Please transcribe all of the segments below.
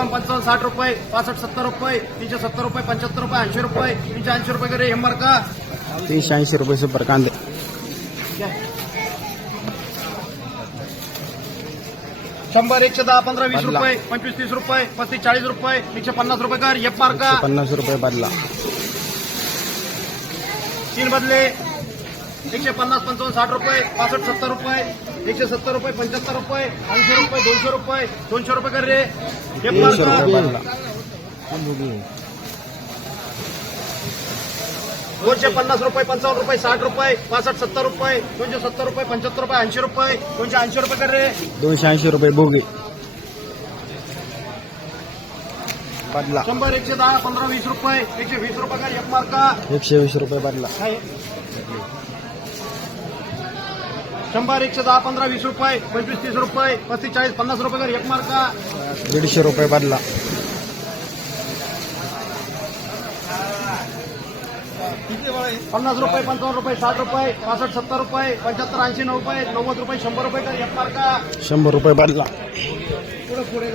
55 60 रुपये 65 70 रुपये 370 रुपये 75 रुपये 80 रुपये 380 रुपये करे एंबर का 380 रुपये सुपर कांदे. 100 110 15 20 रुपये 25 30 रुपये 35 40 रुपये 150 रुपये कर एफ मार का 150 रुपये बदला. 3 बदले 150 55 60 रुपये 65 70 रुपये 170 रुपये 75 रुपये 80 रुपये 200 रुपये 200 रुपये कर रे एफ मार 200 का रुपये बदला. 250 रुपये 55 रुपये 60 रुपये 65 70 रुपये 270 रुपये 75 रुपये 80 रुपये 280 रुपये कर रे 280 रुपये भोगी बदला. 100 110 15 20 रुपये 120 रुपये का एफ मार का 120 रुपये बदला. 100 110 15 20 रुपये 25 30 रुपये 35 40 50 रुपये कर एफ मार का 150 रुपये बदला. 50 रुपये 55 रुपये 60 रुपये 65 70 रुपये 75 80 90 रुपये 100 रुपये कर एफ मार का 100 रुपये बदला. पुढे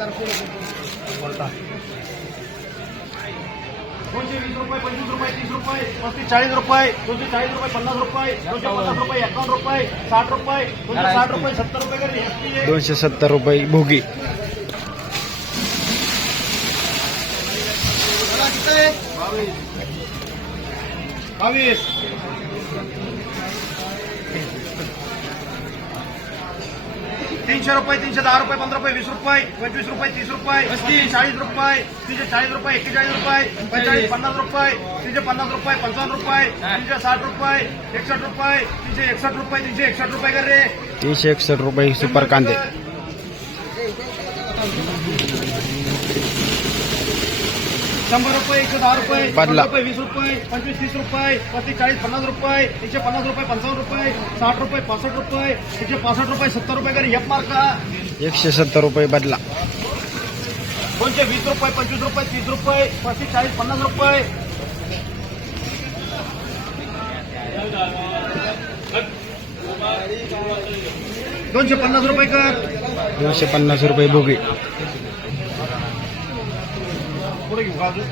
220 रुपये 25 रुपये 30 रुपये 35 40 रुपये 240 रुपये 50 रुपये 250 रुपये 51 रुपये 60 रुपये 260 रुपये 70 रुपये कर एफ 270 रुपये भोगी. बावीस 300 रुपये 310 रुपये 15 रुपये 20 रुपये 25 रुपये 30 रुपये 40 रुपये 340 रुपये 41 रुपये 45 50 रुपये 350 रुपये 55 रुपये 360 रुपये 61 रुपये 361 रुपये 361 रुपये कर रे 361 रुपये सुपर कांदे. 100 रुपये 110 रुपये बदला. 15 रुपये 20 रुपये 25 30 रुपये 35 40 50 रुपये 150 रुपये 55 रुपये 60 रुपये 65 रुपये 165 रुपये 70 रुपये कर एफ मार का 170 रुपये बदला. 220 रुपये 25 रुपये 30 रुपये 35 40 50 रुपये 250 रुपये कर 250 रुपये भोगी. पुढे घेऊ का अजून?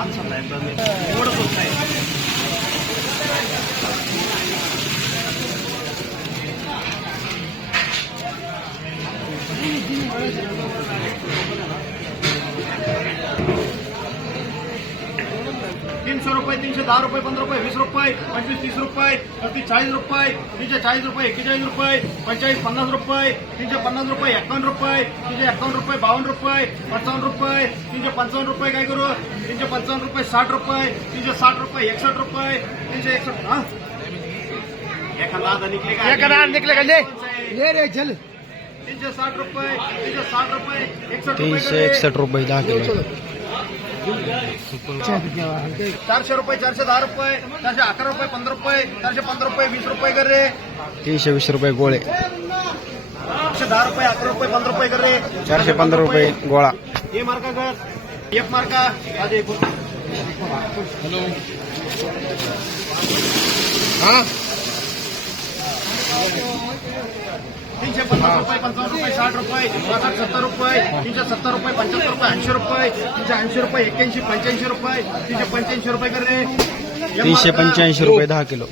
एवढं होत नाही. ₹300 310 रुपये 15 रुपये 20 रुपये 25 30 रुपये 35 40 रुपये 340 रुपये 41 रुपये 45 50 रुपये 350 रुपये 51 रुपये 351 रुपये 52 रुपये 55 रुपये 355 रुपये काय करू 355 रुपये 60 रुपये 360 रुपये 61 रुपये 361 हा एखादा निकले का निकले का ले रे चल 360 रुपये 360 रुपये 61 रुपये 361 रुपये 10 किलो. 400 रुपये 410 रुपये 411 रुपये 15 रुपये 415 रुपये 20 रुपये कर रे 320 रुपये गोळे. 410 रुपये 11 रुपये 15 रुपये कर रे 415 रुपये गोळा. ए मार्का कर एफ मार्का आज एक हॅलो हा 350 रुपये 55 रुपये 60 रुपये 65 70 रुपये 370 रुपये 75 रुपये 80 रुपये 380 रुपये 81 85 रुपये 385 रुपये कर रे 385 रुपये 10 किलो.